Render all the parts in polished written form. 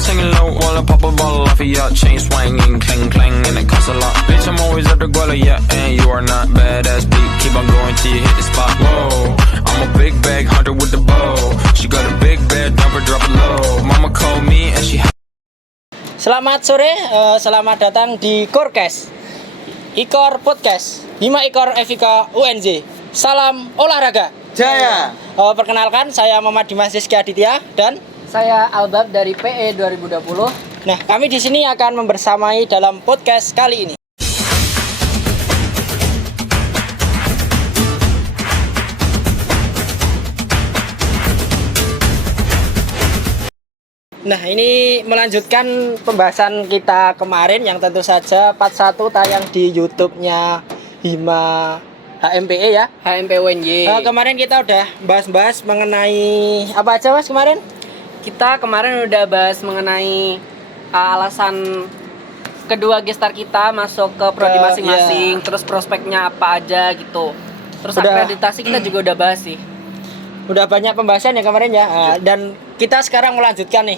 singing low while I pop a bottle off of your chain swinging, clang clang, and it costs a lot. Bitch, I'm always at the guala, yeah, and you are not badass beat. Keep on going till you hit the spot. Whoa, I'm a big bag hunter with the bow. She got a big bed, drop it low. Mama called me and she. Selamat sore, selamat datang di Korkes Ikor Podcast Hima Ikor FIK UNJ. Salam olahraga Jaya. Perkenalkan, saya Muhammad Dimas Rizky Aditya dan saya Albab dari PE 2020. nah, kami di sini akan membersamai dalam podcast kali ini. Nah, ini melanjutkan pembahasan kita kemarin yang tentu saja part 1 tayang di YouTube-nya Hima HMPE ya. HMP UNJ. Kemarin kita udah bahas-bahas mengenai apa aja Mas kemarin? Kita kemarin udah bahas mengenai alasan kedua gestar kita masuk ke prodi masing-masing, terus prospeknya apa aja gitu. Terus akreditasi kita juga udah bahas sih. Udah banyak pembahasan ya kemarin ya. Dan kita sekarang melanjutkan nih.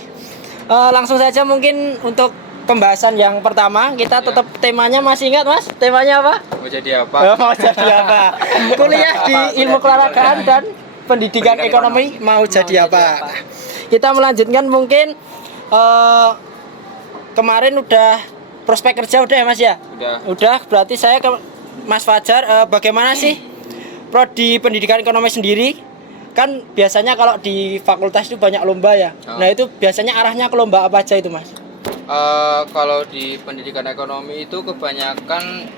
Langsung saja mungkin untuk pembahasan yang pertama, kita tetap temanya masih ingat Mas? Temanya apa? Mau jadi apa? Mau jadi apa? Kuliah di ilmu keolahragaan dan pendidikan ekonomi mau jadi apa? Nah, kita melanjutkan mungkin kemarin udah prospek kerja udah ya Mas ya? Udah, berarti saya ke Mas Fajar, bagaimana sih prodi pendidikan ekonomi sendiri? Kan biasanya kalau di fakultas itu banyak lomba ya. Nah, itu biasanya arahnya ke lomba apa aja itu Mas? Kalau di pendidikan ekonomi itu kebanyakan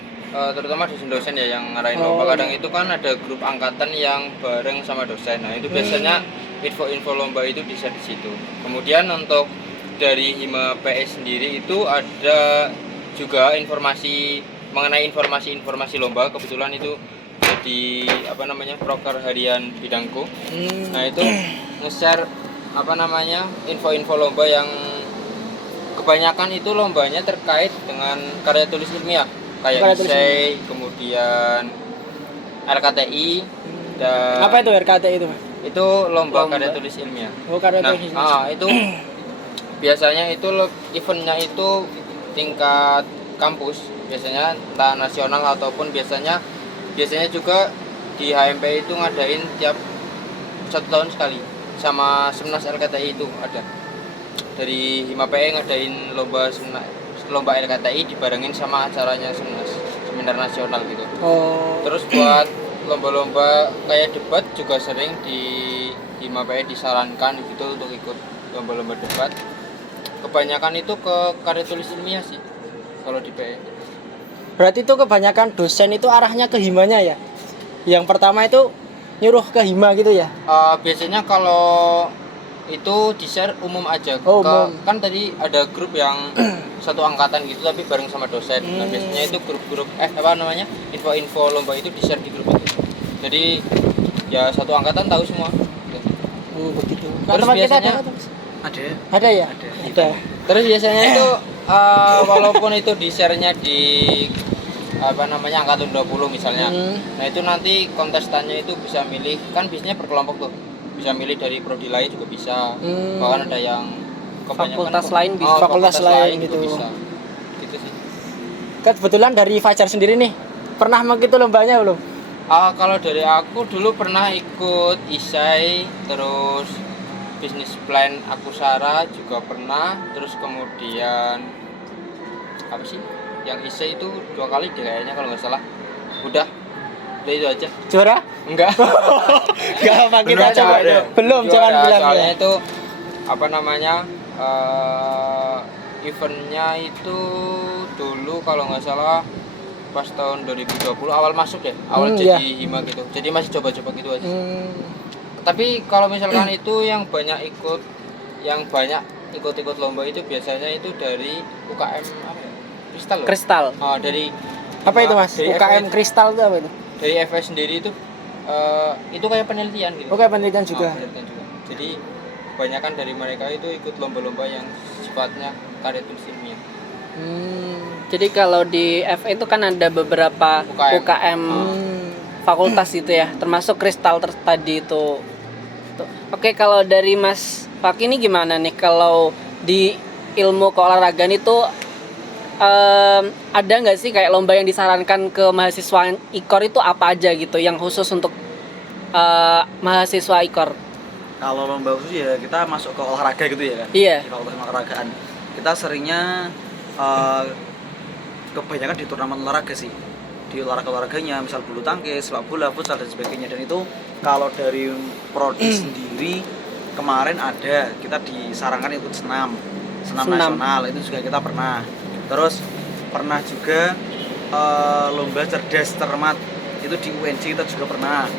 terutama dosen-dosen ya yang ngarahin lomba. Kadang itu kan ada grup angkatan yang bareng sama dosen. Nah, itu biasanya info-info lomba itu bisa di situ. Kemudian untuk dari Hima PS sendiri itu ada juga informasi mengenai informasi lomba. Kebetulan itu jadi proker harian bidangku. Nah, itu nge-share info-info lomba yang kebanyakan itu lombanya terkait dengan karya tulis ilmiah kayak essay, kemudian RKTI dan apa itu RKTI itu Mas? Itu lomba karya tulis ilmiah. Karya tulis ilmiah. Itu biasanya itu eventnya itu tingkat kampus, biasanya entah nasional ataupun biasanya juga di HMP itu ngadain tiap 1 tahun sekali sama Semnas LKTI itu ada. Dari Hima PE ngadain lomba LKTI dibarengin sama acaranya Semnas, seminar nasional gitu. Terus buat lomba-lomba kayak debat juga sering di Hima PE disarankan gitu untuk ikut lomba-lomba debat. Kebanyakan itu ke karya tulis ilmiah sih kalau di PE. Berarti itu kebanyakan dosen itu arahnya ke himanya ya? Yang pertama itu nyuruh ke hima gitu ya? Biasanya kalau itu di-share umum aja. Umum. Kan tadi ada grup yang satu angkatan gitu tapi bareng sama dosen. Nah, biasanya itu grup-grup info-info lomba itu di-share di grup itu. Jadi ya satu angkatan tahu semua. Begitu. Terus biasanya ada ya? Ada. Terus biasanya itu walaupun itu di-share-nya di angkatan 20 misalnya. Nah, itu nanti kontestannya itu bisa milih, kan biasanya berkelompok tuh. Bisa milih dari prodi lain juga bisa. Bahkan ada yang fakultas lain bisa. Fakultas lain gitu. Bisa. Gitu sih. Kebetulan dari Fajar sendiri nih, pernah mengikuti lombanya belum? Kalau dari aku dulu pernah ikut isai, terus bisnis plan Akusara juga pernah, terus kemudian apa sih? Yang isai itu 2 kali deh kayaknya kalau nggak salah. Udah itu aja. Juara? Enggak. Enggak apa kita coba. Belum, jangan bilang. Soalnya itu eventnya itu dulu kalau nggak salah pas tahun 2020 awal masuk deh, jadi Hima gitu. Jadi masih coba-coba gitu aja. Tapi kalau misalkan itu yang banyak ikut lomba itu biasanya itu dari UKM Kristal. Dari apa itu Mas? dari UKM Kristal itu apa itu? Dari FS sendiri itu kayak penelitian gitu. Kayak penelitian juga. Jadi kebanyakan dari mereka itu ikut lomba-lomba yang sifatnya karya tulis ilmiah. Jadi kalau di FE itu kan ada beberapa UKM fakultas gitu ya, termasuk Kristal tadi itu. Oke, kalau dari Mas Pak ini gimana nih kalau di ilmu keolahragaan itu ada nggak sih kayak lomba yang disarankan ke mahasiswa IKOR itu apa aja gitu yang khusus untuk mahasiswa IKOR? Kalau lomba khusus ya kita masuk ke olahraga gitu ya kan. Iya. Di fakultas olahragaan. Kita seringnya kebanyakan di turnamen olahraga sih. Di olahraganya misal bulu tangkis, sepak bola, futsal dan sebagainya. Dan itu kalau dari prodi sendiri kemarin ada kita disarankan ikut senam nasional, itu juga kita pernah. Terus pernah juga lomba cerdas cermat itu di UNJ kita juga pernah.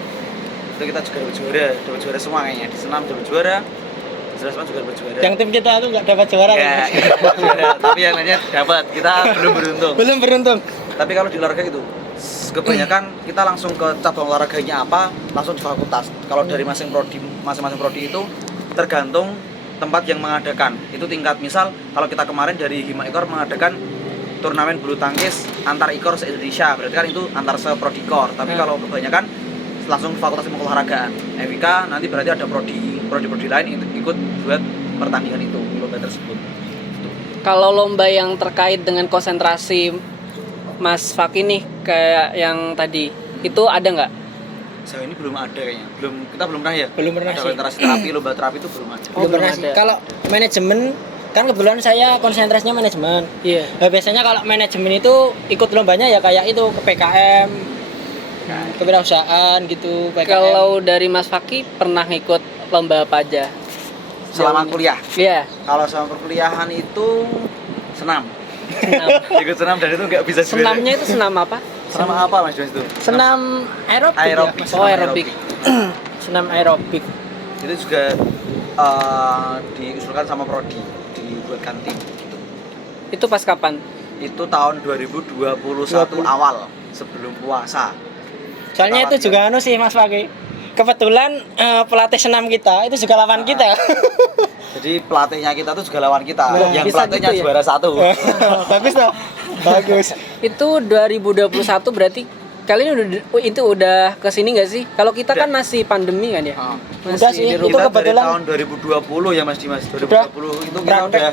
Itu kita juga dapat juara semua kayaknya. Di senam dapat juara, cerdas cermat juga dapat juara. Yang tim kita tuh nggak dapat juara Ya, kita dapat juara, tapi yang lainnya dapat. Kita belum beruntung. Belum beruntung. Tapi kalau di olahraga itu kebanyakan kita langsung ke cabang olahraganya apa, langsung di fakultas. Kalau dari masing-masing prodi itu tergantung tempat yang mengadakan. Itu tingkat misal kalau kita kemarin dari Hima IKOR mengadakan turnamen bulu tangkis antar IKOR se-Indonesia, berarti kan itu antar se-prodi IKOR. Tapi kalau kebanyakan langsung fakultas ilmu olahragaan. FIK nanti berarti ada prodi lain ikut buat pertandingan itu, lomba tersebut. Kalau lomba yang terkait dengan konsentrasi Mas Faki nih kayak yang tadi itu ada nggak? Sejauh ini belum ada kayaknya. Kita belum pernah ya? Belum pernah ada sih. konsentrasi terapi, lomba terapi itu belum ada. Belum pernah belum sih. ada. Kalau manajemen kan kebetulan saya konsentrasinya manajemen. Iya. Nah, biasanya kalau manajemen itu ikut lombanya ya kayak itu ke PKM, kewirausahaan gitu. PKM. Kalau dari Mas Faki pernah ngikut lomba apa aja? Selama kuliah. Iya. Kalau selama perkuliahan itu senam. Senam. Ikut senam dan itu nggak bisa juara. Senamnya itu senam apa? Senam apa Mas Jones itu? senam aerobik. Aerobik. Ya, senam aerobik. senam aerobik. Itu juga diusulkan sama prodi, dibuatkan tim gitu. Itu pas kapan? Itu tahun 2021 awal sebelum puasa. Soalnya itu juga anu sih Mas Faki. Kebetulan pelatih senam kita itu juga lawan kita. Jadi pelatihnya kita tuh juga lawan kita. Nah, yang bisa pelatihnya gitu ya? juara 1. Bagus toh. Bagus. Itu 2021 berarti kalian udah kesini nggak sih? Kalau kita kan masih pandemi kan ya? Udah sih, di itu rumah. Kita dari kebetulan- tahun 2020 ya Mas Dimas. 2020 itu kita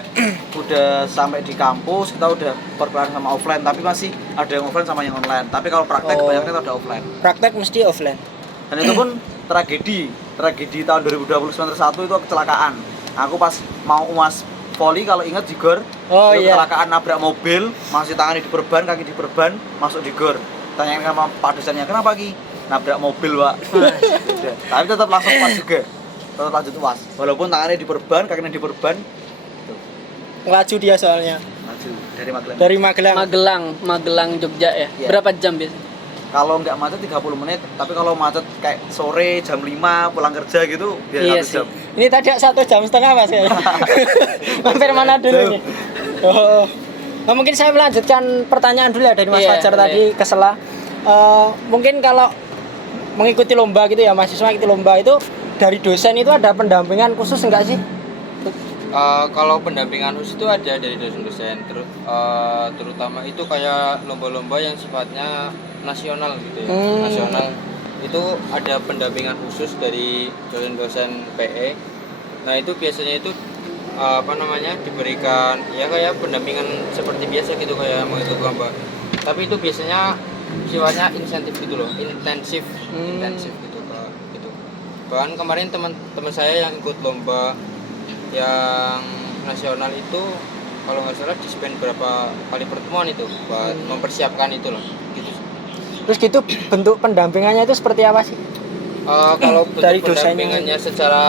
udah sampai di kampus, kita udah berperan sama offline, tapi masih ada yang offline sama yang online. Tapi kalau praktek kebanyakan kita udah offline. Praktek mesti offline. Dan itu pun tragedi tahun 2020 semester 1 itu kecelakaan. Aku pas mau UAS voli kalau ingat di gor, Oh, itu iya. kecelakaan nabrak mobil, masih tangannya diperban, kaki diperban, masuk di gor. Tanyain sama Pak dosennya, kenapa Ki? Nabrak mobil, Pak. Udah. Tapi tetap langsung UAS juga. Tetap lanjut UAS. Walaupun tangannya diperban, kakinya diperban. Gitu. Ngelaju dia soalnya. Maju dari Magelang. Dari Magelang. Magelang Jogja ya. Iya. Berapa jam biasanya? Kalau nggak macet 30 menit, tapi kalau macet kayak sore jam 5 pulang kerja gitu, biar Iya 1 sih. jam. Ini tadi 1,5 jam Mas ya. Mampir mana dulu nih? Oh. Nah, mungkin saya melanjutkan pertanyaan dulu ya dari Mas Iya, Fajar boleh. tadi ke Sela. Mungkin kalau mengikuti lomba gitu ya, mahasiswa ikut lomba itu dari dosen itu ada pendampingan khusus enggak sih? Kalau pendampingan khusus itu ada dari dosen-dosen, terutama itu kayak lomba-lomba yang sifatnya nasional gitu ya. Nasional itu ada pendampingan khusus dari dosen-dosen PE. Nah itu biasanya itu diberikan ya kayak pendampingan seperti biasa gitu kayak mengikuti lomba. Tapi itu biasanya sifatnya insentif gitu loh, intensif gitu gitu. Bahkan kemarin teman-teman saya yang ikut lomba yang nasional itu kalau nggak salah di-spend berapa kali pertemuan itu buat mempersiapkan itu loh gitu. Terus gitu bentuk pendampingannya itu seperti apa sih? Kalau Dari bentuk dosennya. pendampingannya secara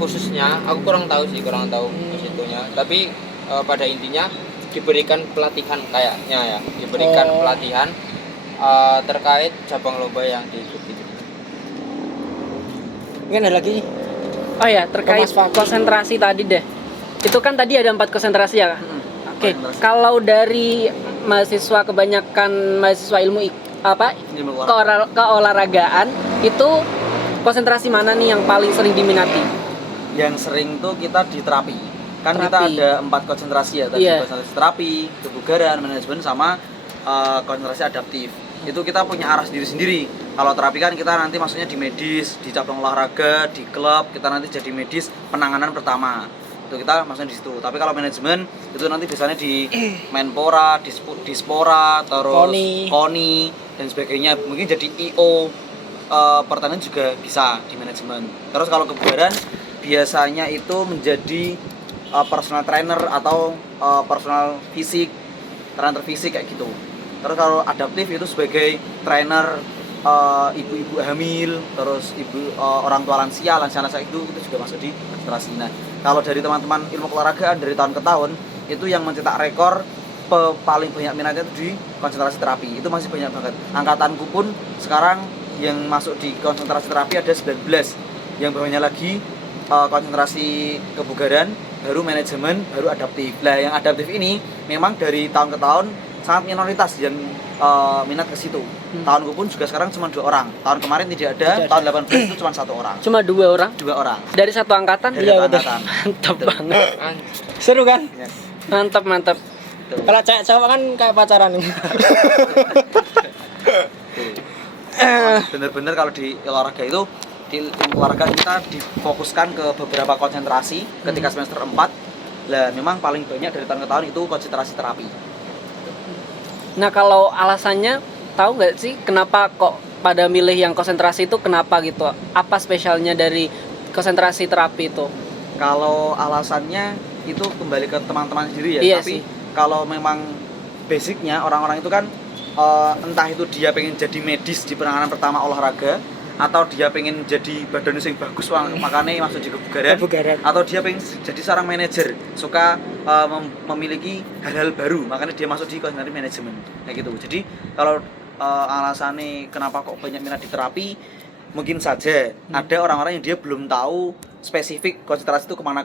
khususnya aku kurang tahu ke situnya, tapi pada intinya diberikan pelatihan kayaknya ya, diberikan pelatihan terkait cabang lomba yang diikuti. Mungkin ada lagi. Oh ya, terkait Mas Faki. konsentrasi tadi deh. Itu kan tadi ada 4 konsentrasi ya. Oke, konsentrasi. kalau dari mahasiswa kebanyakan mahasiswa ilmu keolahragaan itu konsentrasi mana nih yang paling sering diminati? Yang sering tuh kita di terapi. Kan Terapi. kita ada 4 konsentrasi ya, tadi Iya. konsentrasi terapi, kebugaran, manajemen sama konsentrasi adaptif. Itu kita punya arah sendiri-sendiri. Kalau terapi kan kita nanti maksudnya di medis, di cabang olahraga, di klub, kita nanti jadi medis penanganan pertama. Itu kita masuknya di situ. Tapi kalau manajemen itu nanti biasanya di Menpora, Dispora, terus KONI dan sebagainya. Mungkin jadi IO pertanian juga bisa di manajemen. Terus kalau kebugaran biasanya itu menjadi personal trainer atau personal fisik, trainer fisik kayak gitu. Terus kalau adaptif itu sebagai trainer ibu-ibu hamil, terus orang tua lansia itu juga masuk di konsentrasi. Nah, kalau dari teman-teman ilmu keolahragaan dari tahun ke tahun itu yang mencetak rekor paling banyak minatnya itu di konsentrasi terapi. Itu masih banyak banget. Angkatanku pun sekarang yang masuk di konsentrasi terapi ada 19. Yang bawahnya lagi konsentrasi kebugaran, baru manajemen, baru adaptif. Nah, yang adaptif ini memang dari tahun ke tahun sangat minoritas yang minat ke situ. Tahunku pun juga sekarang cuma 2 orang. Tahun kemarin tidak ada, tahun 18 itu cuma 1 orang. Cuma 2 orang? 2 orang. Dari satu angkatan? Dari satu angkatan. Mantap banget. Seru kan? Ya. Mantap. Kalau cewek cowok kan kayak pacaran. Bener-bener kalau di olahraga itu di olahraga kita difokuskan ke beberapa konsentrasi ketika semester 4. Lah memang paling banyak dari tahun ke tahun itu konsentrasi terapi. Nah, kalau alasannya tahu nggak sih kenapa kok pada milih yang konsentrasi itu, kenapa gitu? Apa spesialnya dari konsentrasi terapi itu? Kalau alasannya itu kembali ke teman-teman sendiri ya. Iya Tapi sih. kalau memang basicnya orang-orang itu kan entah itu dia pengen jadi medis di penanganan pertama olahraga, atau dia pengen jadi badan yang bagus makanya masuk di kebugaran, atau dia pengen jadi seorang manajer suka memiliki hal-hal baru makanya dia masuk di konsentrasi manajemen kayak gitu. Jadi kalau alasannya kenapa kok banyak minat di terapi, mungkin saja ada orang-orang yang dia belum tahu spesifik konsentrasi itu kemana.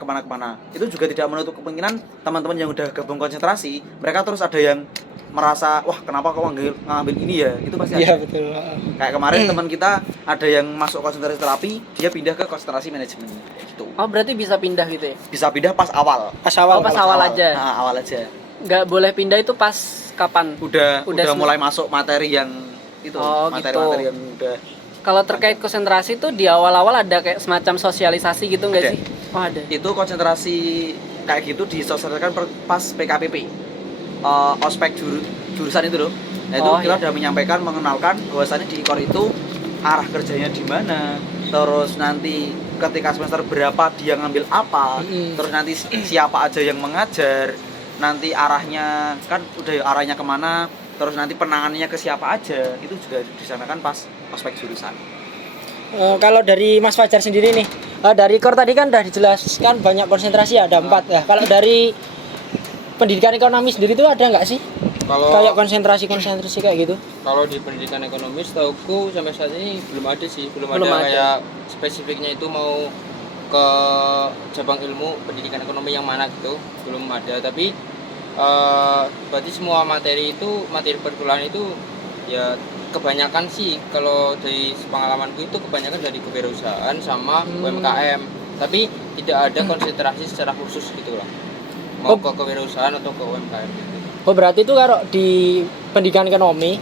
Itu juga tidak menutup kemungkinan teman-teman yang udah gabung konsentrasi mereka terus ada yang merasa wah kenapa kok ngambil ini ya, itu pasti ada. Iya betul. Kayak kemarin teman kita ada yang masuk konsentrasi terapi, dia pindah ke konsentrasi manajemen gitu. Oh, berarti bisa pindah gitu ya? Bisa pindah pas awal. Pas awal. Oh, pas awal aja. Nah, awal aja. Nggak boleh pindah itu pas kapan? Udah Udah mulai masuk materi yang itu, Oh, materi-materi gitu. yang udah. Kalau terkait konsentrasi itu di awal-awal ada kayak semacam sosialisasi gitu nggak Ada. sih? Oh, ada. Itu konsentrasi kayak gitu disosialisasikan pas PKPP. Ospek jurusan itu loh. Nah, itu kita udah menyampaikan, mengenalkan bahwasannya di IKOR itu arah kerjanya di mana, terus nanti ketika semester berapa dia ngambil apa, terus nanti siapa aja yang mengajar, nanti arahnya kan udah arahnya kemana, terus nanti penanganannya ke siapa aja, itu juga disampaikan pas ospek jurusan. Kalau dari Mas Fajar sendiri nih, dari IKOR tadi kan udah dijelaskan banyak konsentrasi, ada 4 ya. Kalau dari pendidikan ekonomi sendiri itu ada nggak sih? Kalau Kayak konsentrasi kayak gitu? Kalau di pendidikan ekonomi setauku sampai saat ini belum ada sih, belum Belum ada ada. kayak spesifiknya itu mau ke cabang ilmu pendidikan ekonomi yang mana gitu, belum ada. Tapi berarti semua materi perkuliahan itu ya kebanyakan sih kalau dari pengalamanku itu kebanyakan dari kewirausahaan sama UMKM. Tapi tidak ada konsentrasi secara khusus gitu lah. Mau ke kewirausahaan atau ke UMKM gitu. Oh berarti itu kalau di pendidikan ekonomi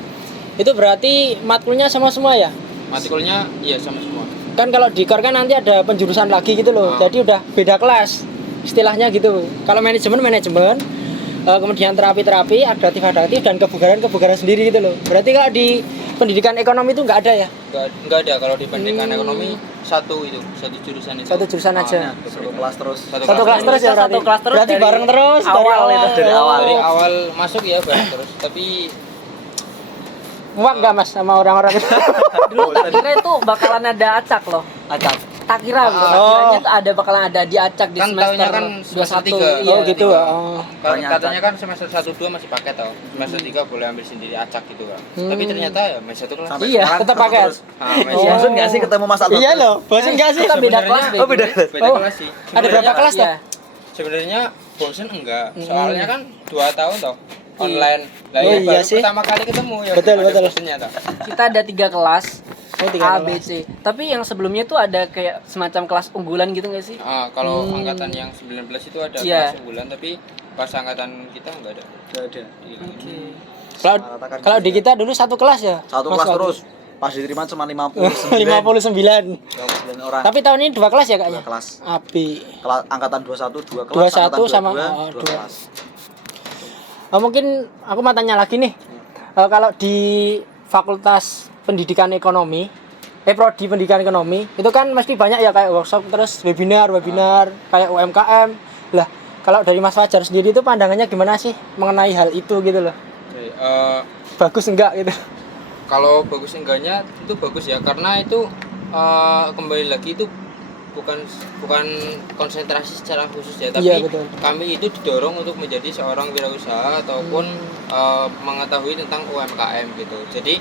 itu berarti matkulnya sama semua ya? Matkulnya iya sama semua. Kan kalau di IKOR kan nanti ada penjurusan lagi gitu loh. Jadi udah beda kelas istilahnya gitu. Kalau manajemen, kemudian terapi, adaptif dan kebugaran sendiri gitu loh. Berarti kalau di pendidikan ekonomi itu nggak ada ya? Nggak ada. Kalau di pendidikan ekonomi satu jurusan itu. Satu jurusan aja. Satu kelas terus. Satu kelas terus ya berarti. Satu kelas terus Berarti dari bareng terus awal dari itu. Dari awal masuk ya bareng terus. Tapi muak nggak Mas sama orang-orang itu? Dulu tak kira itu bakalan ada acak loh. Acak. Tak kira gitu. Kiranya tuh ada bakalan ada di acak di Kan semester tahunnya kan semester 21. tiga. Iya. Oh gitu. Oh. katanya kan semester 1-2 masih paket tau. Semester 3 boleh ambil sendiri acak gitu kan. Tapi ternyata ya masih satu kelas. Sampai Iya, sekarang tetap satu paket. terus. Nah, Oh. Bosan nggak sih ketemu Mas Albert? Iya loh, bosan nggak sih? Kita beda Sebenarnya- kelas, Oh, beda kelas. Beda Oh. kelas sih. Ada berapa kelas Iya. tuh? Sebenarnya bosen enggak. Soalnya kan 2 tahun toh online. Lah Oh, ya iya baru sih. pertama kali ketemu ya. Betul, ada betul. bosennya toh. Kita ada 3 kelas. Oh, 3 A, B, C. Tapi yang sebelumnya tuh ada kayak semacam kelas unggulan gitu nggak sih? Kalau angkatan yang 19 itu ada Iya. kelas unggulan, tapi pas angkatan kita enggak ada. Nggak ada. Kalau di kita dulu satu kelas ya? Satu Mas kelas Wadi? terus. pas diterima cuma 59 59. orang. Tapi tahun ini 2 kelas ya kayaknya? 2 kelas. Api. Angkatan 21 2 kelas, 21 angkatan sama 22 2 2. kelas. Mungkin aku mau tanya lagi nih. Kalau di Fakultas Pendidikan Ekonomi, prodi Pendidikan Ekonomi, itu kan mesti banyak ya kayak workshop terus webinar kayak UMKM. Lah, kalau dari Mas Fajar sendiri itu pandangannya gimana sih mengenai hal itu gitu loh? Bagus enggak gitu? Kalau bagus enggaknya itu bagus ya, karena itu kembali lagi itu bukan konsentrasi secara khusus ya, tapi iya, kami itu didorong untuk menjadi seorang wirausaha ataupun mengetahui tentang UMKM gitu. Jadi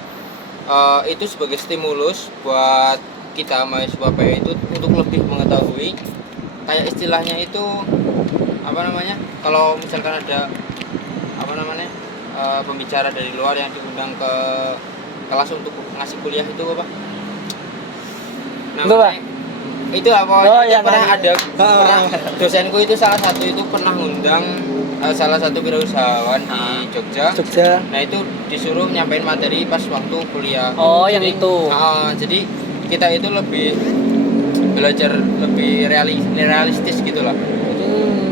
itu sebagai stimulus buat kita mahasiswa PI itu untuk lebih mengetahui, kayak istilahnya itu apa namanya, kalau misalkan ada apa namanya pembicara dari luar yang diundang ke kelas untuk ngasih kuliah itu apa namanya, itu apa pernah ada dosenku itu salah satu itu pernah ngundang salah satu wirausahawan di Jogja. Nah itu disuruh nyampein materi pas waktu kuliah. Oh, yang itu. Jadi kita itu lebih belajar lebih realistis gitu lah.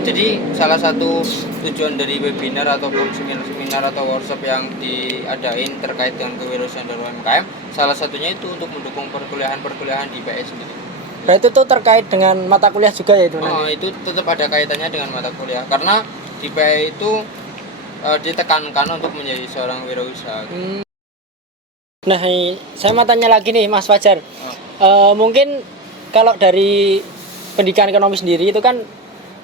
Jadi salah satu tujuan dari webinar ataupun seminar atau workshop yang diadain terkait dengan kewirausahaan dan UMKM, salah satunya itu untuk mendukung perkuliahan di PS sendiri. Nah itu tuh terkait dengan mata kuliah juga ya itu? Itu tetap ada kaitannya dengan mata kuliah, karena di PI itu ditekankan untuk menjadi seorang wirausaha. Nah, saya mau tanya lagi nih Mas Fajar. Mungkin kalau dari pendidikan ekonomi sendiri itu kan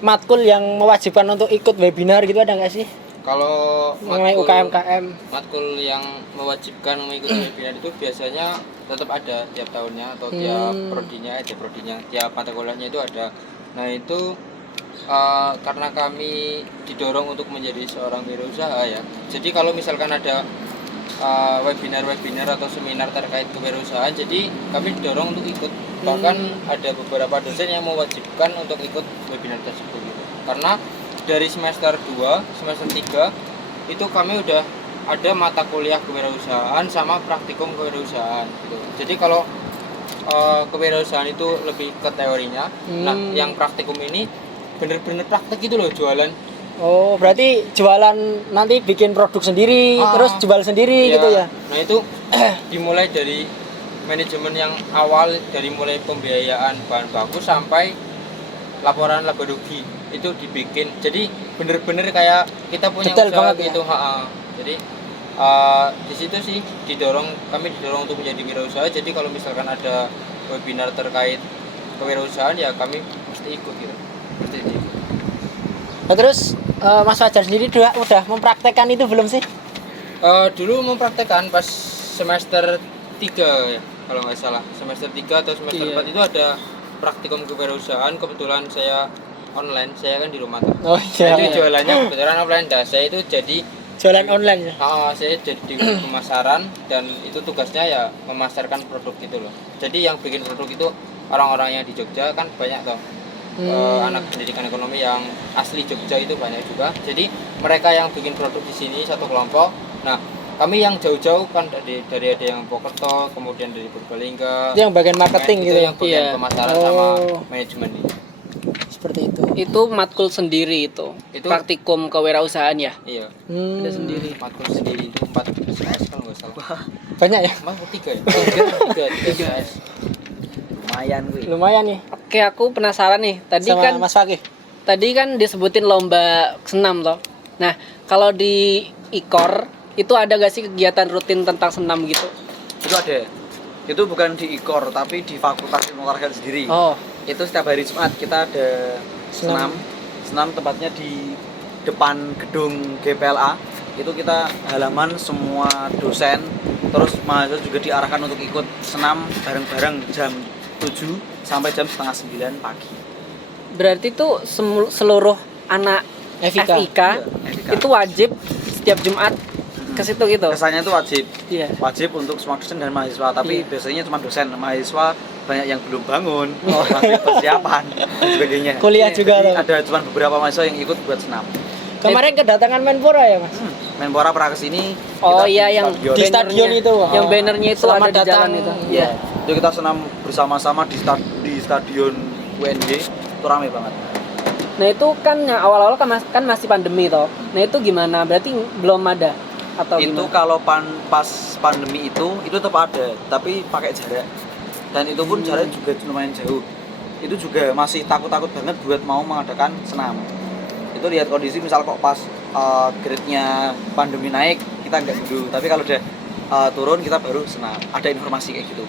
matkul yang mewajibkan untuk ikut webinar gitu ada nggak sih? Kalau mengenai UKM, matkul yang mewajibkan mengikuti webinar itu biasanya tetap ada tiap tahunnya atau tiap prodinya, tiap mata kuliahnya itu ada. Nah itu karena kami didorong untuk menjadi seorang wirausaha ya. Jadi kalau misalkan ada webinar atau seminar terkait kewirausahaan, jadi kami didorong untuk ikut. Bahkan ada beberapa dosen yang mewajibkan untuk ikut webinar tersebut gitu. Karena dari semester 2, semester 3 itu kami udah ada mata kuliah kewirausahaan sama praktikum kewirausahaan gitu. Jadi kalau kewirausahaan itu lebih ke teorinya. Nah, yang praktikum ini bener-bener praktek gitu loh, jualan. Oh, berarti jualan nanti bikin produk sendiri, terus jual sendiri gitu ya? Nah itu dimulai dari manajemen yang awal, dari mulai pembiayaan bahan baku sampai laporan laba rugi itu dibikin. Jadi bener-bener kayak kita punya detail usaha banget gitu. Ya? Jadi di situ sih kami didorong untuk menjadi wirausaha. Jadi kalau misalkan ada webinar terkait kewirausahaan ya kami mesti ikut gitu. Nah, terus Mas Fajar sendiri udah mempraktekkan itu belum sih? Dulu mempraktekkan pas semester 3 ya, kalau nggak salah. Semester 3 atau semester 4 itu ada praktikum kewirausahaan. Kebetulan saya online, saya kan di rumah tuh. Oh iya. Jadi jualannya kebetulan offline dah. Saya itu jadi jualan online ya? Saya jadi di pemasaran dan itu tugasnya ya memasarkan produk gitu loh. Jadi yang bikin produk itu orang-orang yang di Jogja kan banyak toh. Anak pendidikan ekonomi yang asli Jogja itu banyak juga. Jadi mereka yang bikin produk di sini satu kelompok. Nah, kami yang jauh-jauh kan dari ada yang Pokerto, kemudian dari Purbalingga. Yang bagian marketing gitu. Yang bagian pemasaran sama manajemen ini. Seperti itu. Itu matkul sendiri itu. Praktikum kewirausahaan ya? Iya. Ada sendiri. Matkul sendiri itu 4 SKS kalau nggak salah. Banyak ya? Mas 3 ya? 3 SKS. Lumayan nih. Oke, aku penasaran nih. Tadi sama kan Mas Fakih. Tadi kan disebutin lomba senam toh. Nah, kalau di IKOR itu ada gak sih kegiatan rutin tentang senam gitu? Itu ada. Itu bukan di IKOR tapi di Fakultas Ilmu Olahraga sendiri. Oh. Itu setiap hari Jumat kita ada senam tempatnya di depan gedung GPLA. Itu kita halaman semua dosen, terus mahasiswa juga diarahkan untuk ikut senam bareng-bareng jam 7 sampai jam setengah 9 pagi. Berarti tuh seluruh anak FIK itu wajib setiap Jumat ke situ gitu. Kesannya itu wajib. Iya. Wajib untuk semua dosen dan mahasiswa, tapi biasanya cuma dosen, mahasiswa banyak yang belum bangun, masih persiapan dan sebagainya. Kuliah juga loh. Ada cuma beberapa mahasiswa yang ikut buat senam. Kemarin kedatangan Menpora ya, Mas? Menpora pernah kesini. Oh kita iya, yang Di stadion bannernya- itu. yang Oh. bannernya itu Selamat ada di datang. jalan itu. Iya. Itu kita senam bersama-sama di stadion UNY. Itu rame banget. Nah itu kan yang awal-awal kan masih pandemi toh. Nah itu gimana? Berarti belum ada atau Itu gimana? kalau pas pandemi itu tetap ada, tapi pakai jarak. Dan itu pun jaraknya juga lumayan jauh. Itu juga masih takut-takut banget buat mau mengadakan senam. Itu lihat kondisi, misal kok pas grade-nya pandemi naik, kita nggak dulu. Tapi kalau udah turun, kita baru senam. Ada informasi kayak gitu.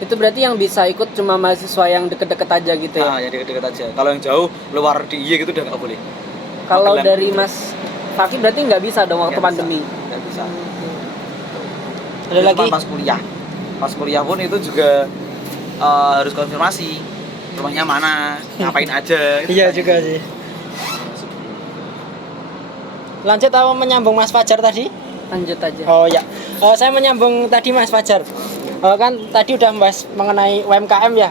Itu berarti yang bisa ikut cuma mahasiswa yang deket-deket aja gitu ya? Nah, yang deket-deket aja. Kalau yang jauh, luar DIY gitu udah nggak boleh. Kalau Magelang. dari Mas Fakih berarti nggak bisa dong waktu Nggak pandemi? Nggak bisa. Ada Itu lagi? cuma pas kuliah. Pas kuliah pun itu juga harus konfirmasi. Rumahnya mana, ngapain aja. Iya juga sih. Lanjut apa menyambung Mas Fajar tadi? Lanjut aja. Oh ya, saya menyambung tadi Mas Fajar. Kan tadi udah membahas mengenai UMKM ya,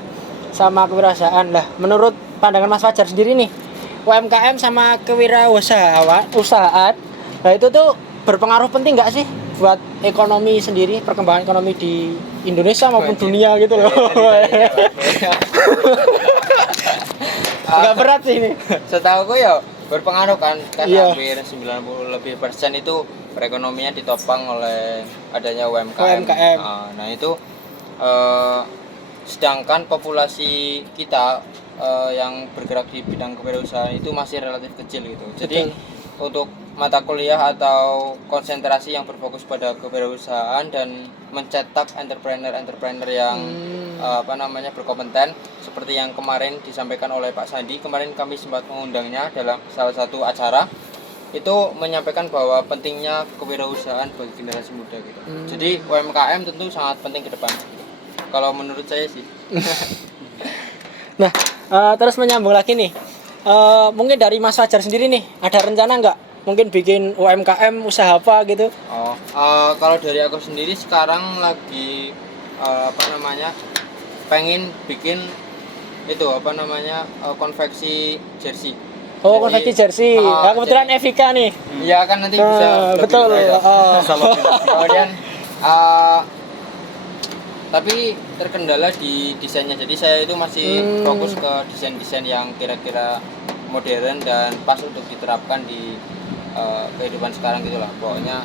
sama kewirausahaan. Lah, menurut pandangan Mas Fajar sendiri nih, UMKM sama kewirausahaan, nah itu tuh berpengaruh penting nggak sih buat ekonomi sendiri, perkembangan ekonomi di Indonesia maupun dunia gitu loh. Nggak berat sih ini. Setahu gue ya berpengaruh kan Iya. hampir 90% itu perekonomian ditopang oleh adanya UMKM. UMKM. Nah itu sedangkan populasi kita yang bergerak di bidang kewirausahaan itu masih relatif kecil gitu. Jadi untuk mata kuliah atau konsentrasi yang berfokus pada kewirausahaan dan mencetak entrepreneur yang berkompeten seperti yang kemarin disampaikan oleh Pak Sandi. Kemarin kami sempat mengundangnya dalam salah satu acara, itu menyampaikan bahwa pentingnya kewirausahaan bagi generasi muda gitu. Jadi UMKM tentu sangat penting ke depan. Kalau menurut saya sih. Nah, terus menyambung lagi nih, mungkin dari Mas Fajar sendiri nih, ada rencana nggak? Mungkin bikin UMKM, usaha apa gitu? Kalau dari aku sendiri sekarang lagi pengen bikin itu konveksi jersey. Oh, Jadi, konveksi jersey. Nah, kebetulan Evika nih. Iya kan nanti bisa lebih betul. lebih. Bisa lebih. Kemudian tapi terkendala di desainnya. Jadi saya itu masih fokus ke desain-desain yang kira-kira modern dan pas untuk diterapkan di kehidupan sekarang gitulah. Pokoknya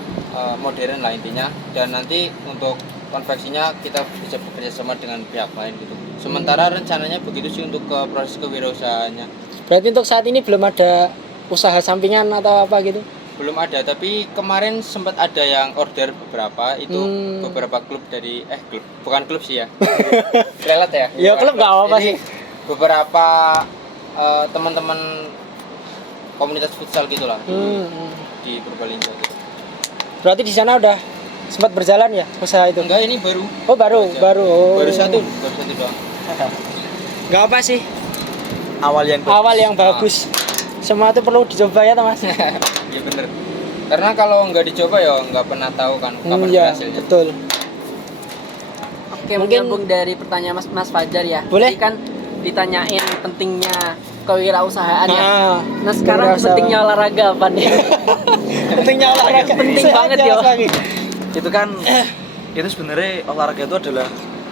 modern lah intinya. Dan nanti untuk konveksinya kita bisa bekerja sama dengan pihak lain gitu. Sementara rencananya begitu sih untuk ke proses kewirausahaannya. Berarti untuk saat ini belum ada usaha sampingan atau apa gitu? Belum ada, tapi kemarin sempat ada yang order beberapa itu beberapa klub dari klub bukan klub sih ya. Relat ya. Ya klub nggak apa-apa Jadi, sih. Beberapa teman-teman komunitas futsal gitulah di Purbalingga gitu. Berarti di sana udah sempat berjalan ya usaha itu? Enggak, ini baru. Oh baru. Oh. Baru satu doang. Nggak apa sih? Awal yang bagus. Semua itu perlu dicoba ya, Mas. Iya bener. Karena kalau nggak dicoba ya nggak pernah tahu kan kapan Iya, hasilnya. betul. Oke, Mungkin- menyambung dari pertanyaan Mas Fajar ya. Boleh. Tadi kan ditanyain pentingnya kewirausahaan ya. Nah sekarang kewirausahaan. pentingnya olahraga apa nih? Pentingnya olahraga. Penting Sehat banget ya, ya. Mas Fagi. itu kan itu sebenarnya olahraga itu adalah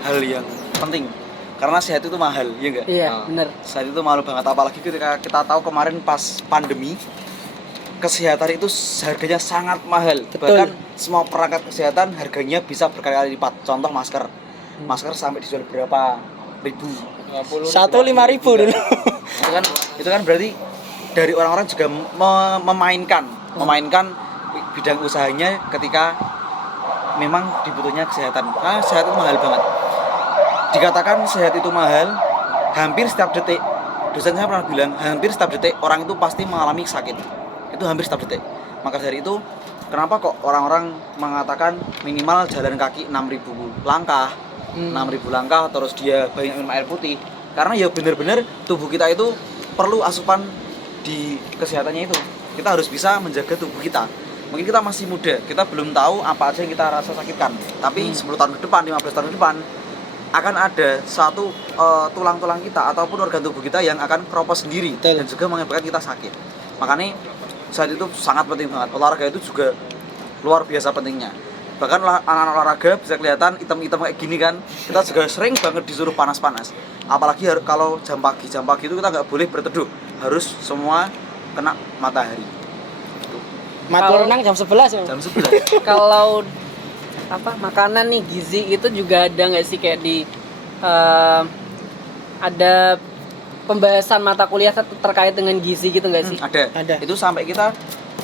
hal yang penting karena sehat itu mahal, ya enggak? Iya, bener. Sehat itu mahal banget, apalagi ketika kita tahu kemarin pas pandemi kesehatan itu harganya sangat mahal. Betul. Bahkan semua perangkat kesehatan harganya bisa berkali-kali lipat. Contoh masker. Masker sampai dijual berapa ribu? 50, 1.500 dulu. Itu kan berarti dari orang-orang juga memainkan bidang usahanya ketika memang dibutuhnya kesehatan. Sehat itu mahal banget. Dikatakan sehat itu mahal, hampir setiap detik. Dosen saya pernah bilang, hampir setiap detik orang itu pasti mengalami sakit. Itu hampir setiap detik. Maka dari itu, kenapa kok orang-orang mengatakan minimal jalan kaki 6.000 langkah, 6.000 langkah, terus dia banyak minum air putih. Karena ya benar-benar tubuh kita itu perlu asupan di kesehatannya itu. Kita harus bisa menjaga tubuh kita. Mungkin kita masih muda, kita belum tahu apa aja yang kita rasa sakitkan. Tapi 10 tahun ke depan, 15 tahun ke depan akan ada satu tulang-tulang kita ataupun organ tubuh kita yang akan keropos sendiri. Betul. Dan juga mengakibatkan kita sakit. Makanya saat itu sangat penting banget. Olahraga itu juga luar biasa pentingnya. Bahkan anak-anak olahraga bisa kelihatan hitam-hitam kayak gini kan, kita juga sering banget disuruh panas-panas. Apalagi kalau jam pagi itu kita nggak boleh berteduh, harus semua kena matahari. Matur renang jam 11 ya. Jam 11. Kalau makanan nih gizi itu juga ada nggak sih kayak di ada pembahasan mata kuliah terkait dengan gizi gitu nggak sih? Ada. Itu sampai kita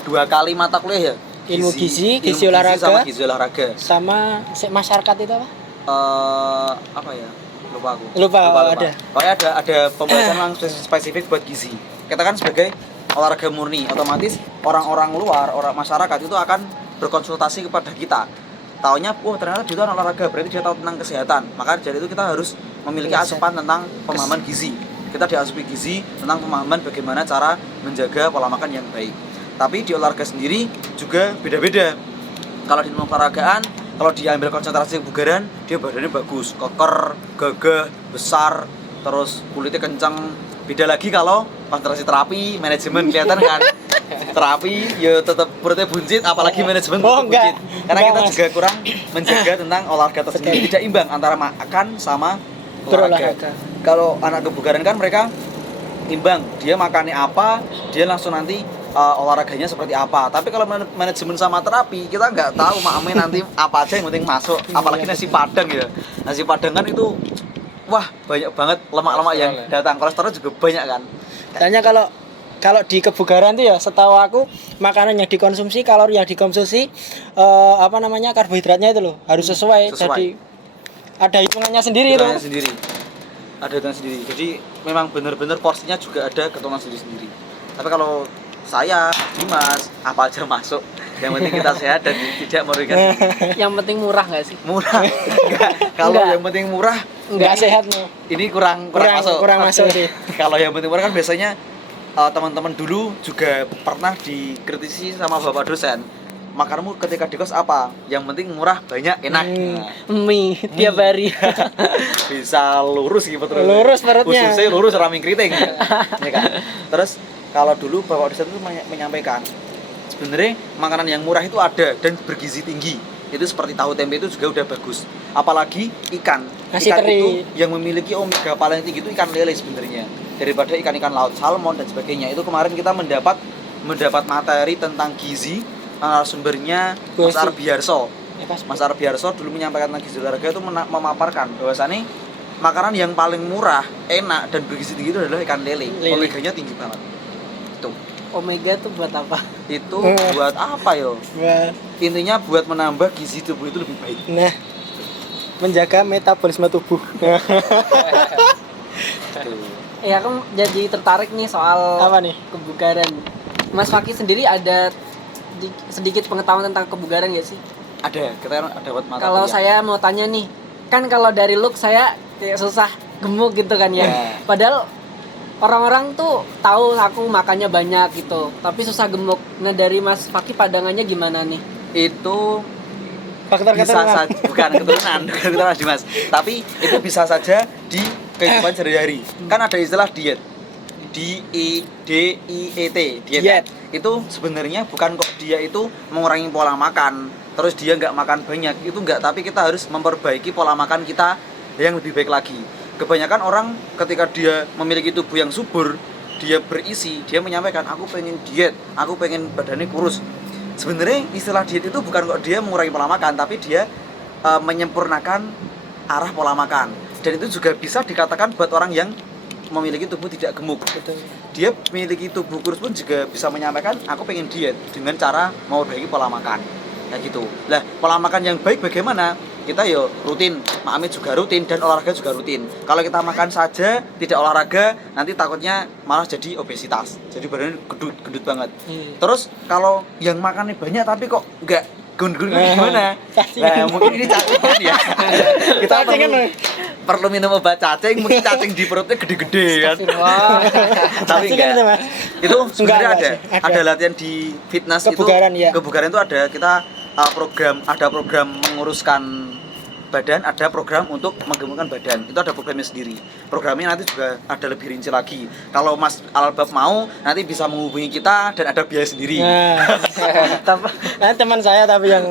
2 kali mata kuliah ya. Ilmu gizi olahraga, sama gizi olahraga. Sama masyarakat itu apa? Apa ya? Lupa aku. Lupa. Ada. Pokoknya ada pembahasan yang spesifik buat gizi. Kita kan sebagai olahraga murni, otomatis orang-orang luar, orang masyarakat itu akan berkonsultasi kepada kita. Taunya, ternyata dia tahu olahraga, berarti dia tahu tentang kesehatan. Maka dari itu kita harus memiliki asupan tentang pemahaman gizi. Kita diasupi gizi tentang pemahaman bagaimana cara menjaga pola makan yang baik. Tapi di olahraga sendiri juga beda-beda. Kalau di olahragaan, kalau diambil konsentrasi kebugaran, dia badannya bagus, koker, gagah, besar, terus kulitnya kencang. Beda lagi kalau konsentrasi terapi, manajemen, kelihatan kan? Terapi ya tetap perutnya buncit, apalagi manajemen tetap buncit. Karena kita juga kurang menjaga tentang olahraga tersendiri, tidak imbang antara makan sama olahraga. Kalau anak kebugaran kan mereka imbang, dia makannya apa, dia langsung nanti olahraganya seperti apa. Tapi kalau manajemen sama terapi, kita nggak tahu makanya nanti apa aja yang penting masuk. Apalagi nasi padang ya. Nasi padang kan itu banyak banget lemak-lemak yang datang. Kolesterol juga banyak kan. Tanya kalau di kebugaran tuh ya, setahu aku makanan yang dikonsumsi, kalori yang dikonsumsi, karbohidratnya itu loh harus sesuai. Jadi ada hitungannya sendiri itu. Ada hitungan sendiri. Jadi memang benar-benar porsinya juga ada ketentuan sendiri. Tapi kalau saya, Dimas, apa aja masuk. Yang penting kita sehat dan tidak merugikan. Yang penting murah nggak sih? Murah. Kalau yang penting murah nggak sehat nih. Ini kurang masuk. Kurang masuk sih. Kalau yang penting murah kan biasanya teman-teman dulu juga pernah dikritisi sama bapak dosen. Makanmu ketika di kos apa? Yang penting murah, banyak, enak. Mie tiap hari. Bisa lurus gitu terus. Lurus perutnya. Khususnya lurus raming keriting. Ya kan? Terus kalau dulu bapak dosen itu menyampaikan sebenarnya makanan yang murah itu ada dan bergizi tinggi. Itu seperti tahu tempe itu juga udah bagus. Apalagi ikan. Nasi Ikan teri. itu yang memiliki omega paling tinggi itu ikan lele sebenarnya. Daripada ikan-ikan laut, salmon dan sebagainya. Itu kemarin kita mendapat materi tentang gizi. Sumbernya Mas Arbiarso. Mas Arbiarso dulu menyampaikan tentang gizi olahraga itu memaparkan bahwasannya makanan yang paling murah, enak dan bergizi tinggi itu adalah ikan lele. Omeganya tinggi banget. Itu. Omega tuh buat apa? Itu buat apa yo? Intinya buat menambah gizi tubuh itu lebih baik. Nah, menjaga metabolisme tubuh. Ya, aku jadi tertarik nih soal apa nih? Kebugaran. Mas Fakih sendiri ada sedikit pengetahuan tentang kebugaran nggak sih? Ada, kita dapat mata kalau kuliah. Saya mau tanya nih, kan kalau dari look saya kayak susah gemuk gitu kan ya. Padahal orang-orang tuh tahu aku makannya banyak gitu, tapi susah gemuk. Nah, dari Mas Fakih pandangannya gimana nih? Itu Faktor bisa saja, bukan keturunan Mas. Tapi itu bisa saja di kehidupan sehari-hari. Kan ada istilah diet. DIET, diet. Itu sebenarnya bukan kok dia itu mengurangi pola makan, terus dia nggak makan banyak, itu nggak, tapi kita harus memperbaiki pola makan kita yang lebih baik lagi. Kebanyakan orang ketika dia memiliki tubuh yang subur, dia berisi, dia menyampaikan aku pengen diet, aku pengen badannya kurus. Sebenarnya istilah diet itu bukan kok dia mengurangi pola makan, tapi dia menyempurnakan arah pola makan. Dan itu juga bisa dikatakan buat orang yang memiliki tubuh tidak gemuk. Betul. Dia memiliki tubuh kurus pun juga bisa menyampaikan aku pengen diet dengan cara memperbaiki pola makan. Kayak gitu. Lah, pola makan yang baik bagaimana? Kita ya rutin, Mak Amit juga rutin dan olahraga juga rutin. Kalau kita makan saja tidak olahraga, nanti takutnya malah jadi obesitas. Jadi badannya gendut banget. Terus kalau yang makannya banyak tapi kok enggak gendut gimana? Nah, mungkin ini cacingan ya. Kita perlu minum obat cacing, mungkin cacing di perutnya gede-gede kan. Tapi enggak. Itu sebenarnya ada latihan di fitness. Kebugaran, itu. Ya. Kebugaran itu ada, kita program menguruskan badan ada program untuk menggemukkan badan. Itu ada programnya sendiri. Programnya nanti juga ada lebih rinci lagi. Kalau Mas Albab mau, nanti bisa menghubungi kita dan ada biaya sendiri. Nah, teman saya tapi yang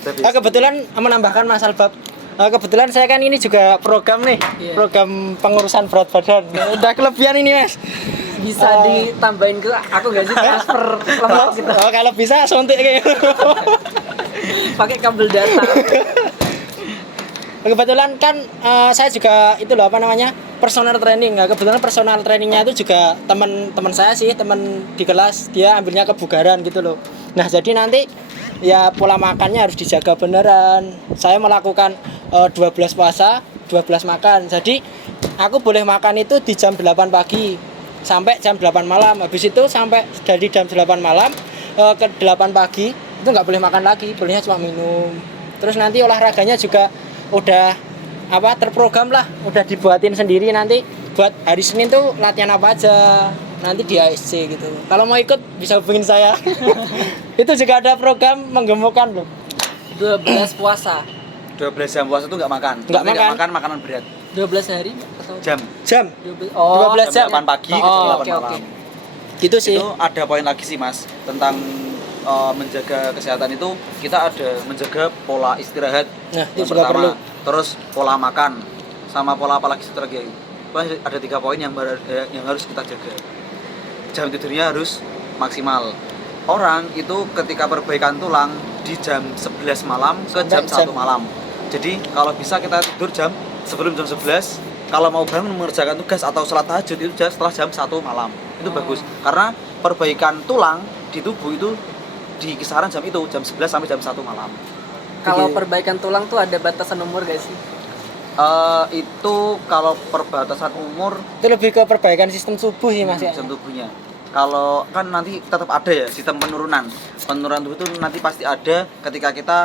Ada biaya kebetulan menambahkan Mas Albab. Kebetulan saya kan ini juga program nih, program pengurusan berat badan. Udah kelebihan ini Mas. Bisa ditambahin ke aku nggak sih transfer lemak gitu. Kalau bisa suntik kayak gitu. Pakai kabel data. Kebetulan kan saya juga itu loh apa namanya personal training. Nah, kebetulan personal trainingnya itu juga teman saya sih, teman di kelas, dia ambilnya kebugaran gitu loh. Nah jadi nanti ya pola makannya harus dijaga beneran. Saya melakukan 12 puasa, 12 makan. Jadi aku boleh makan itu di jam 8 pagi sampai jam 8 malam. Habis itu sampai dari jam 8 malam ke 8 pagi itu nggak boleh makan lagi, bolehnya cuma minum. Terus nanti olahraganya juga udah terprogram lah, udah dibuatin sendiri nanti buat hari Senin tuh latihan apa aja nanti di ASC gitu. Kalau mau ikut bisa hubungin saya. Itu juga ada program menggemukkan loh. 12 puasa. 12 jam puasa itu nggak makan. Nggak Tapi makan. makanan berat. 12 hari atau Jam. 12? Oh, 12 jam. 8 pagi ke Oh, 8 oke, malam. oke. Gitu sih. Itu ada poin lagi sih Mas tentang menjaga kesehatan itu kita ada menjaga pola istirahat Nah, yang itu juga pertama, perlu. terus pola makan sama pola apa lagi strategi. Ada 3 poin yang harus kita jaga. Jam tidurnya harus maksimal. Orang itu ketika perbaikan tulang di jam 11 malam ke jam 1 malam. Jadi kalau bisa kita tidur sebelum jam 11. Kalau mau bangun mengerjakan tugas atau sholat tahajud itu setelah jam 1 malam. Itu bagus karena perbaikan tulang di tubuh itu di kisaran jam 11 sampai jam 1 malam. Kalau perbaikan tulang tuh ada batasan umur gak sih? Itu kalau perbatasan umur Itu lebih ke perbaikan sistem tubuh sih Mas ya. sistem tubuhnya. Kalau kan nanti tetap ada ya sistem penurunan tubuh itu nanti pasti ada ketika kita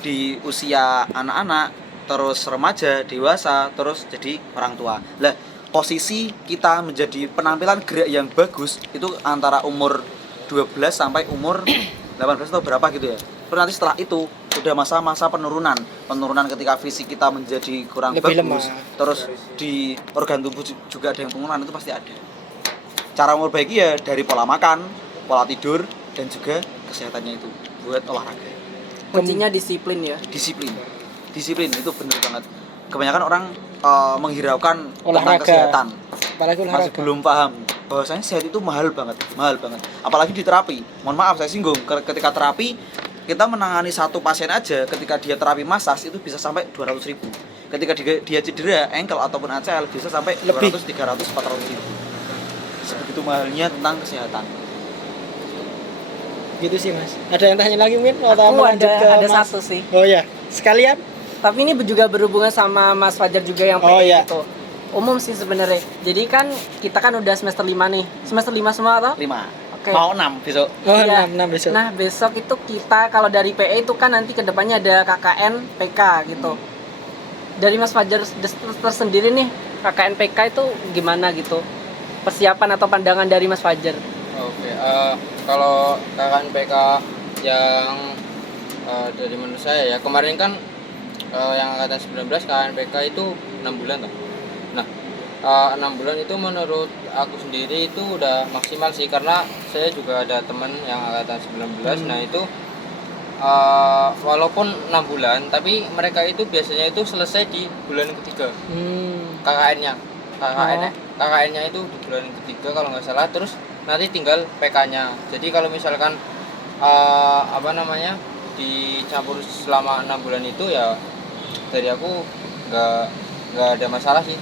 di usia anak-anak, terus remaja, dewasa, terus jadi orang tua. Lah, posisi kita menjadi penampilan gerak yang bagus itu antara umur 12 sampai umur 18 atau berapa gitu ya. Terus nanti setelah itu udah masa-masa penurunan ketika fisik kita menjadi kurang Lebih bagus, lemah. terus di organ tubuh juga ada yang penurunan, itu pasti ada. Cara memperbaiki ya dari pola makan, pola tidur, dan juga kesehatannya itu buat olahraga. Kuncinya disiplin ya. Disiplin itu bener banget. Kebanyakan orang menghiraukan tentang Olahraga. kesehatan, Apalagi masih olahraga. belum paham bahwasanya sehat itu mahal banget. Apalagi di terapi. Mohon maaf saya singgung, ketika terapi kita menangani satu pasien aja ketika dia terapi massas itu bisa sampai 200.000. Ketika dia cedera ankle ataupun ACL bisa sampai Lebih. 200, 300, 400.000. Sebegitu mahalnya tentang kesehatan. Gitu sih Mas. Ada yang tanya lagi mungkin? Atau Aku mau lanjut ke ada Mas? satu sih. Oh ya, sekalian. Tapi ini juga berhubungan sama Mas Fajar juga yang Oh, PE iya. gitu. Umum sih sebenarnya. Jadi kan kita kan udah semester 5 nih. Semester 5 semua atau? 5. Oke. Mau 6 besok. Oh, Iya. 6 besok. Nah, besok itu kita kalau dari PE itu kan nanti kedepannya ada KKN PK gitu. Dari Mas Fajar tersendiri nih, KKN PK itu gimana gitu? Persiapan atau pandangan dari Mas Fajar? Oke, kalau KKN PK yang dari menurut saya ya kemarin kan yang angkatan 19 KKN PK itu 6 bulan toh. Nah, 6 bulan itu menurut aku sendiri itu udah maksimal sih karena saya juga ada teman yang angkatan 19. Nah, itu walaupun 6 bulan tapi mereka itu biasanya itu selesai di bulan ketiga. KKN-nya. KKN-nya itu di bulan ketiga kalau nggak salah, terus nanti tinggal PK-nya. Jadi kalau misalkan dicampur selama 6 bulan itu ya dari aku nggak ada masalah sih.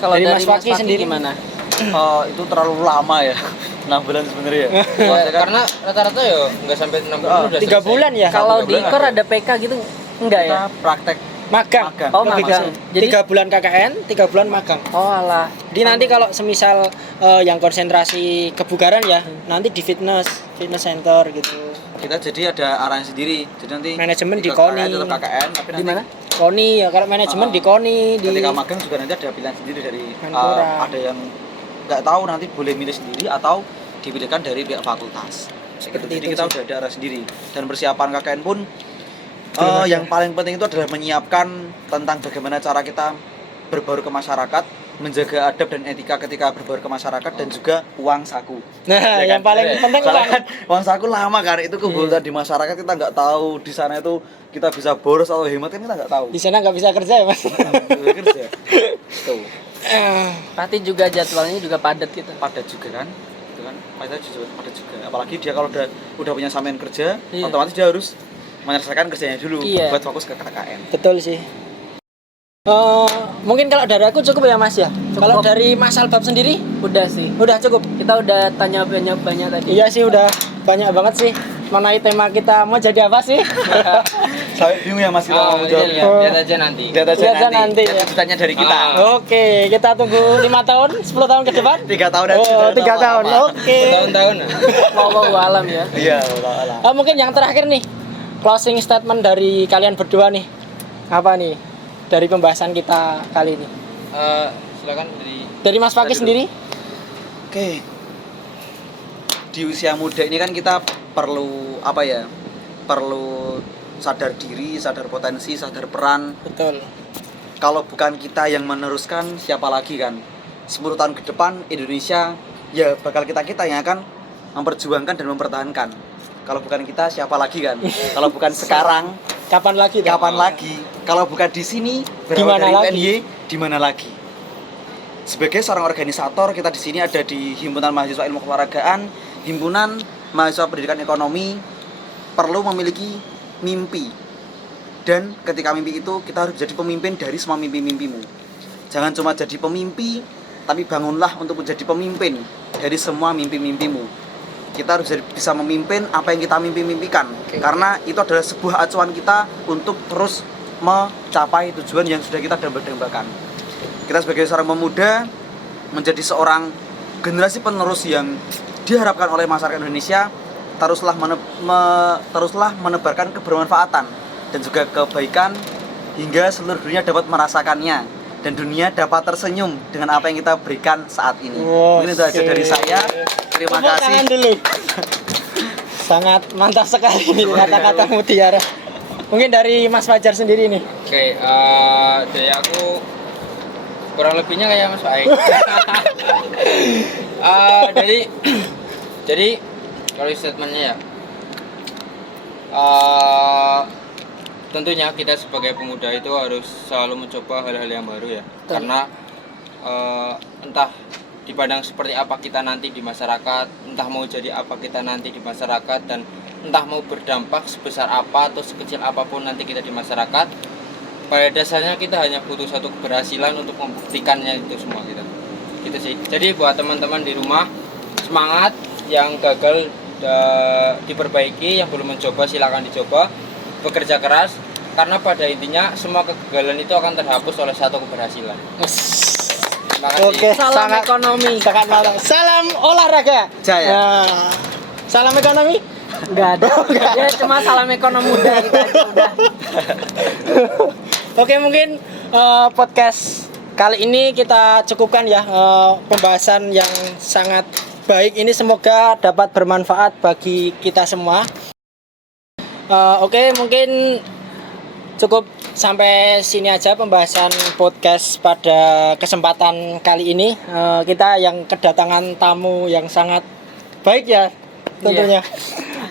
Kalau Dari dari Mas Mas Fakih Fakih sendiri gimana? Itu terlalu lama ya. 6 bulan sebenarnya ya. Karena rata-rata ya nggak sampai 6 bulan udah 3 selesai. bulan ya. Kalau 3 di bulan KOR ada PK gitu enggak ya? Kita praktek Magang. Oh, Lebih magang. ke Jadi- 3 bulan KKN, 3 bulan magang. Oh alah. Jadi nanti kalau semisal yang konsentrasi kebugaran ya, nanti di fitness center gitu. kita jadi ada arahnya sendiri. Jadi nanti Manajemen di ketika KONI. KKN tetap KKN, tapi Di nanti mana? KONI ya, kalau manajemen di KONI di ketika magang juga nanti ada pilihan sendiri dari Menpora. ada yang nggak tahu nanti boleh milih sendiri atau dipilihkan dari pihak fakultas. Seperti Jadi itu kita sih. udah ada arah sendiri dan persiapan KKN pun Yang paling penting itu adalah menyiapkan tentang bagaimana cara kita berbaur ke masyarakat, menjaga adab dan etika ketika berbaur ke masyarakat, dan juga uang saku. Nah, Ya yang paling penting Soalnya uang. kan uang saku lama kan, itu kebutuhan di masyarakat kita nggak tahu di sana itu kita bisa boros atau hemat kan kita nggak tahu. Di sana nggak bisa kerja ya mas. Bisa kerja. Tuh. Berarti juga jadwalnya juga padat gitu. Padat juga kan, itu kan padat juga. Apalagi dia kalau udah punya sampean kerja, Iya. otomatis dia harus menyelesaikan kerjanya dulu Iya. buat fokus ke KKN. Betul sih. Mungkin kalau dari aku cukup ya mas ya. Kalau dari Mas Albab sendiri Udah sih. udah cukup. Kita udah tanya banyak tadi. Iya sih udah banyak banget sih mengenai tema kita mau jadi apa sih. Saya bingung ya Mas kita mau jawabnya. Lihat aja nanti. Lihat aja Lihat aja nanti. nanti, Lihat ya. kejutannya dari kita. Oke, kita tunggu 5 tahun, 10 tahun ke depan. 3 tahun dan Oh, 3 tahun. Oke. Tahun-tahun. Wallahu alam ya. Iya, Allah. Mungkin yang terakhir nih, closing statement dari kalian berdua nih. Apa nih dari pembahasan kita kali ini? Silakan Dari Mas Fakih sendiri? Oke. Di usia muda ini kan kita perlu apa ya? Perlu sadar diri, sadar potensi, sadar peran. Betul. Kalau bukan kita yang meneruskan, siapa lagi kan? 10 tahun ke depan Indonesia ya bakal kita yang akan memperjuangkan dan mempertahankan. Kalau bukan kita, siapa lagi kan? Kalau bukan sekarang, Kapan lagi? Toh? kapan lagi? Kalau bukan di sini, Di mana berawal dari lagi? UNY, di mana lagi? Sebagai seorang organisator, kita di sini ada di Himpunan Mahasiswa Ilmu Kewaragaaan, Himpunan Mahasiswa Pendidikan Ekonomi, perlu memiliki mimpi. Dan ketika mimpi itu, kita harus jadi pemimpin dari semua mimpi-mimpimu. Jangan cuma jadi pemimpi, tapi bangunlah untuk menjadi pemimpin dari semua mimpi-mimpimu. Kita harus bisa memimpin apa yang kita mimpi-mimpikan. Karena itu adalah sebuah acuan kita untuk terus mencapai tujuan yang sudah kita dambakan. Kita sebagai seorang pemuda menjadi seorang generasi penerus yang diharapkan oleh masyarakat Indonesia, teruslah menebarkan kebermanfaatan dan juga kebaikan hingga seluruh dunia dapat merasakannya dan dunia dapat tersenyum dengan apa yang kita berikan saat ini. Mungkin itu aja dari saya. Terima Tepuk kasih. tangan dulu. Sangat mantap sekali nih kata-kata mutiara. Mungkin dari Mas Fajar sendiri nih. Oke, dari aku kurang lebihnya kayak Mas Faik. Jadi kalau statementnya ya, tentunya kita sebagai pemuda itu harus selalu mencoba hal-hal yang baru ya. Karena entah dipandang seperti apa kita nanti di masyarakat, entah mau jadi apa kita nanti di masyarakat, dan entah mau berdampak sebesar apa atau sekecil apapun nanti kita di masyarakat, pada dasarnya kita hanya butuh satu keberhasilan untuk membuktikannya itu semua gitu sih. Jadi buat teman-teman di rumah, semangat, yang gagal diperbaiki, yang belum mencoba silakan dicoba, bekerja keras, karena pada intinya semua kegagalan itu akan terhapus oleh satu keberhasilan. Terima kasih. Oke, Salam ekonomi. Sangat mantap. Salam olahraga. Jaya. Nah, salam ekonomi. Enggak ada. Ya cuma salam ekonomi muda gitu aja udah. Oke, mungkin podcast kali ini kita cukupkan ya, pembahasan yang sangat baik ini, semoga dapat bermanfaat bagi kita semua. Oke, mungkin cukup sampai sini aja pembahasan podcast pada kesempatan kali ini. Kita yang kedatangan tamu yang sangat baik ya tentunya.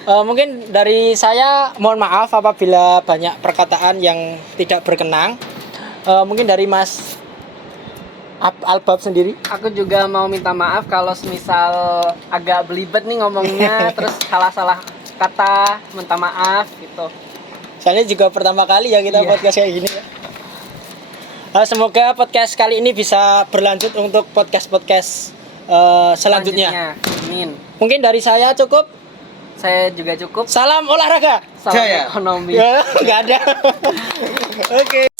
Mungkin dari saya mohon maaf apabila banyak perkataan yang tidak berkenan. Mungkin dari Mas Albab sendiri. Aku juga mau minta maaf kalau semisal agak belibet nih ngomongnya terus salah-salah kata, minta maaf gitu. Soalnya juga pertama kali ya kita podcast kayak gini. Semoga podcast kali ini bisa berlanjut untuk podcast-podcast selanjutnya. Amin. Mungkin dari saya cukup. Saya juga cukup. Salam olahraga. Salam Jaya. ekonomi. Nggak ada. Oke.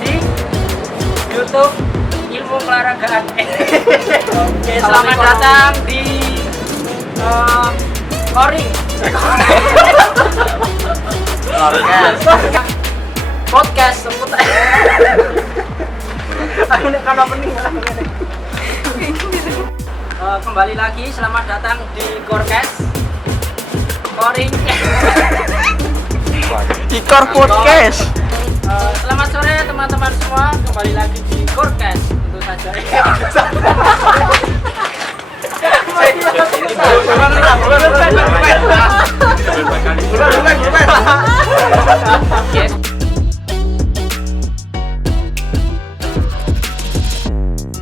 di YouTube Ilmu Keolahragaan. Oke, selamat datang di Koring. Podcast seputar. Aku nek kalau pening kembali lagi, selamat datang di Korkes. Koring. Ikor Podcast. Selamat sore teman-teman semua, kembali lagi di Korkes tentu saja.